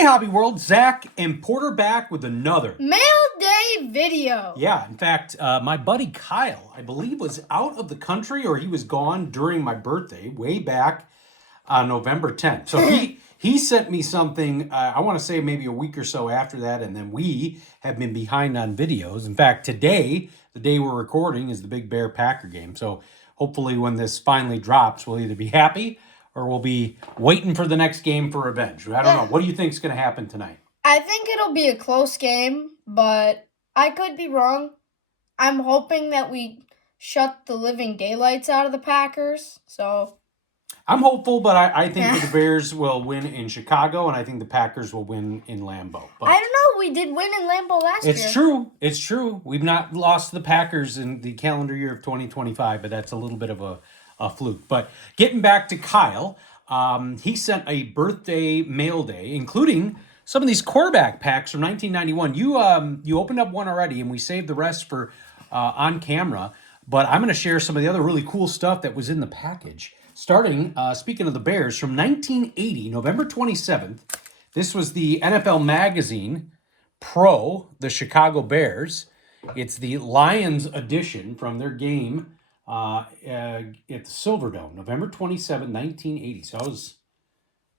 Hey, Hobby World, Zach and Porter back with another Mail Day video. Yeah, in fact, my buddy Kyle, I believe, was out of the country or he was gone during my birthday way back on November 10th. So he sent me something, I want to say maybe a week or so after that, and then we have been behind on videos. In fact, today, the day we're recording, is the Big Bear Packer game. So hopefully when this finally drops, we'll either be happy or we'll be waiting for the next game for revenge. I don't know. What do you think is going to happen tonight? I think it'll be a close game, but I could be wrong. I'm hoping that we shut the living daylights out of the Packers. So I'm hopeful, but I think the Bears will win in Chicago, and I think the Packers will win in Lambeau. But I don't know. We did win in Lambeau last year. It's true. It's true. We've not lost to the Packers in the calendar year of 2025, but that's a little bit of a fluke. But getting back to Kyle, he sent a birthday mail day, including some of these quarterback packs from 1991. You opened up one already, and we saved the rest for on camera. But I'm going to share some of the other really cool stuff that was in the package. Starting, speaking of the Bears, from 1980, November 27th, this was the NFL Magazine Pro, the Chicago Bears. It's the Lions edition from their game at the Silverdome, November 27, 1980. So I was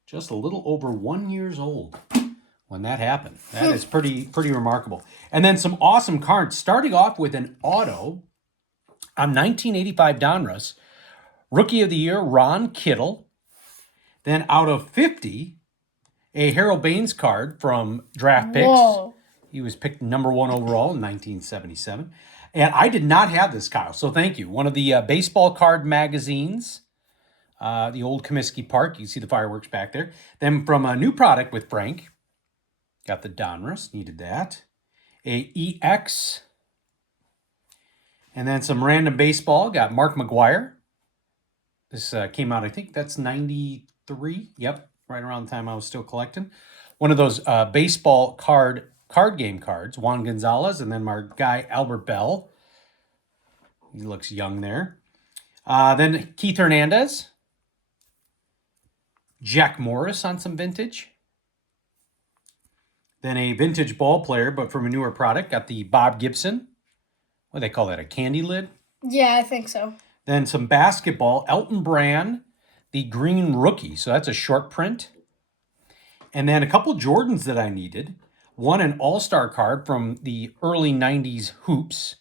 just a little over 1 year old when that happened. That is pretty remarkable. And then some awesome cards, starting off with an auto on 1985 Donruss. Rookie of the Year, Ron Kittle. Then out of 50, a Harold Baines card from Draft Picks. Whoa. He was picked number 1 overall in 1977. And I did not have this, Kyle, so thank you. One of the baseball card magazines, the old Comiskey Park. You can see the fireworks back there. Then from a new product with Frank, got the Donruss, needed that. A EX. And then some random baseball, got Mark McGwire. This came out, I think that's 93. Yep, right around the time I was still collecting. One of those baseball card game cards, Juan Gonzalez, and then our guy Albert Bell. He looks young there. Then Keith Hernandez. Jack Morris on some vintage. Then a vintage ball player, but from a newer product, got the Bob Gibson. What do they call that, a candy lid? Yeah, I think so. Then some basketball, Elton Brand, the green rookie. So that's a short print. And then a couple Jordans that I needed. One, an all-star card from the early 90s Hoops.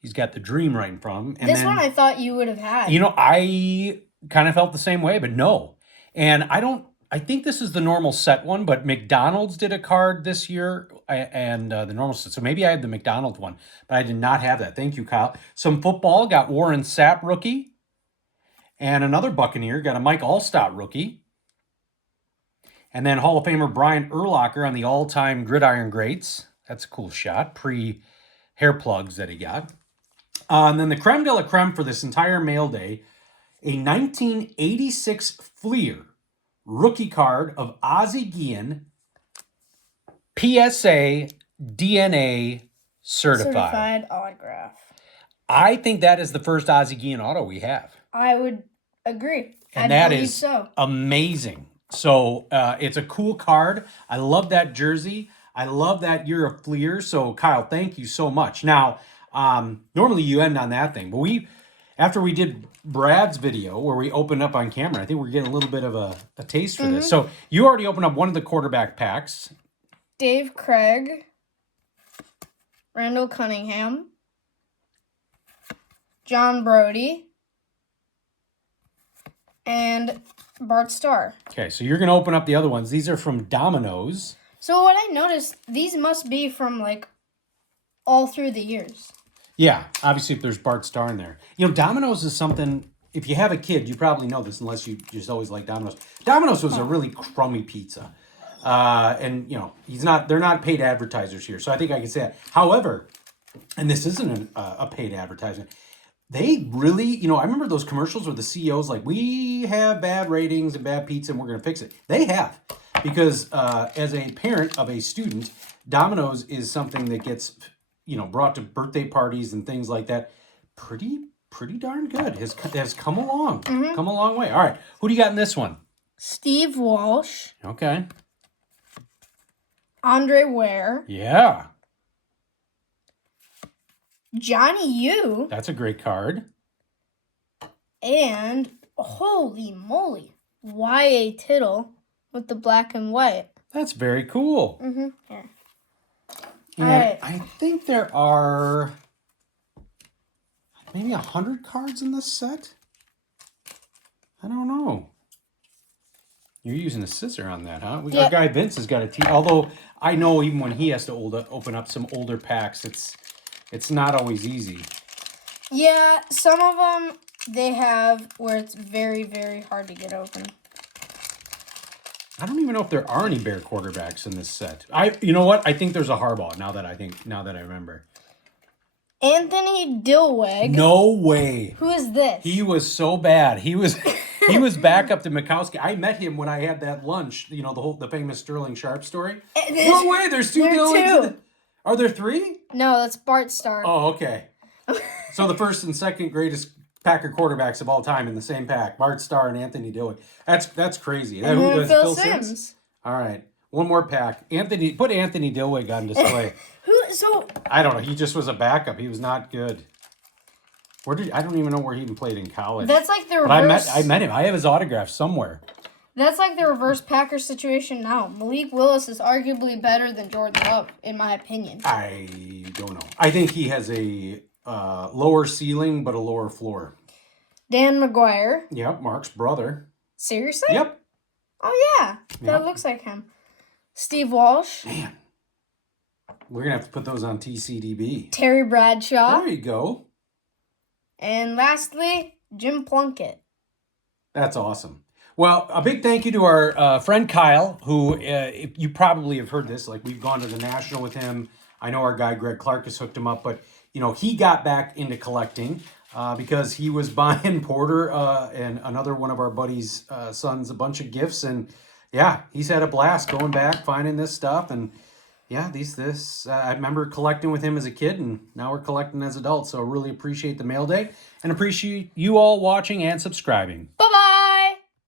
He's got the dream right in front of him. And this one I thought you would have had. You know, I kind of felt the same way, but no. And I think this is the normal set one, but McDonald's did a card this year and the normal set. So maybe I had the McDonald's one, but I did not have that. Thank you, Kyle. Some football, got Warren Sapp rookie. And another Buccaneer, got a Mike Allstott rookie. And then Hall of Famer Brian Urlacher on the all-time Gridiron Greats. That's a cool shot. Pre-hair plugs that he got. And then the creme de la creme for this entire mail day, a 1986 Fleer rookie card of Ozzie Guillen, PSA DNA certified autograph. I think that is the first Ozzie Guillen auto we have. I would agree. And that is amazing. So it's a cool card. I love that jersey. I love that year of Fleer. So Kyle, thank you so much. Now, normally you end on that thing, but after we did Brad's video where we opened up on camera, I think we're getting a little bit of a taste for this. So you already opened up one of the quarterback packs. Dave Craig, Randall Cunningham, John Brody, and Bart Starr. Okay, so you're going to open up the other ones. These are from Domino's. So what I noticed, these must be from like all through the years. Yeah, obviously if there's Bart Starr in there. You know, Domino's is something, if you have a kid, you probably know this unless you just always like Domino's. Domino's was a really crummy pizza. And, you know, they're not paid advertisers here. So I think I can say that. However, and this isn't a paid advertisement, they really, you know, I remember those commercials where the CEO's like, we have bad ratings and bad pizza and we're going to fix it. They have. Because as a parent of a student, Domino's is something that gets, you know, brought to birthday parties and things like that. Pretty darn good. Has come along. Come a long way. All right. Who do you got in this one? Steve Walsh. Okay. Andre Ware, Yeah, Johnny Yu, that's a great card. and holy moly, Y.A. Tittle with the black and white. That's very cool. Mm-hmm. Here. And Alright. I think there are maybe 100 cards in this set. I don't know. You're using a scissor on that, huh? Yeah. Our guy Vince has got a T. Although I know even when he has to open up some older packs, it's not always easy. Yeah, some of them they have where it's very, very hard to get open. I don't even know if there are any Bear quarterbacks in this set. You know what? I think there's a Harbaugh. Now that I remember. Anthony Dilweg. No way. Who is this? He was so bad. He was back up to Mikowski. I met him when I had that lunch. You know, the famous Sterling Sharp story. No way. There's two Dilwegs. Are there three? No, that's Bart Starr. Oh, okay. So the first and second greatest Packer quarterbacks of all time in the same pack: Bart Starr and Anthony Dilweg. That's crazy. And then Phil Simms. All right, one more pack. Put Anthony Dilweg on display. I don't know. He just was a backup. He was not good. I don't even know where he even played in college. That's like the reverse. But I met him. I have his autograph somewhere. That's like the reverse Packers situation now. Malik Willis is arguably better than Jordan Love, in my opinion. I don't know. I think he has a lower ceiling but a lower floor. Dan McGuire. Yep, Mark's brother. Seriously? Yep. Oh, yeah. That looks like him. Steve Walsh. Man. We're going to have to put those on TCDB. Terry Bradshaw. There you go. And lastly, Jim Plunkett. That's awesome. Well, a big thank you to our friend Kyle, who you probably have heard this. Like, we've gone to the National with him. I know our guy Greg Clark has hooked him up, but you know, he got back into collecting because he was buying Porter and another one of our buddies' sons a bunch of gifts, and yeah, he's had a blast going back finding this stuff. And yeah, I remember collecting with him as a kid, and now we're collecting as adults. So really appreciate the mail day and appreciate you all watching and subscribing. Bye-bye.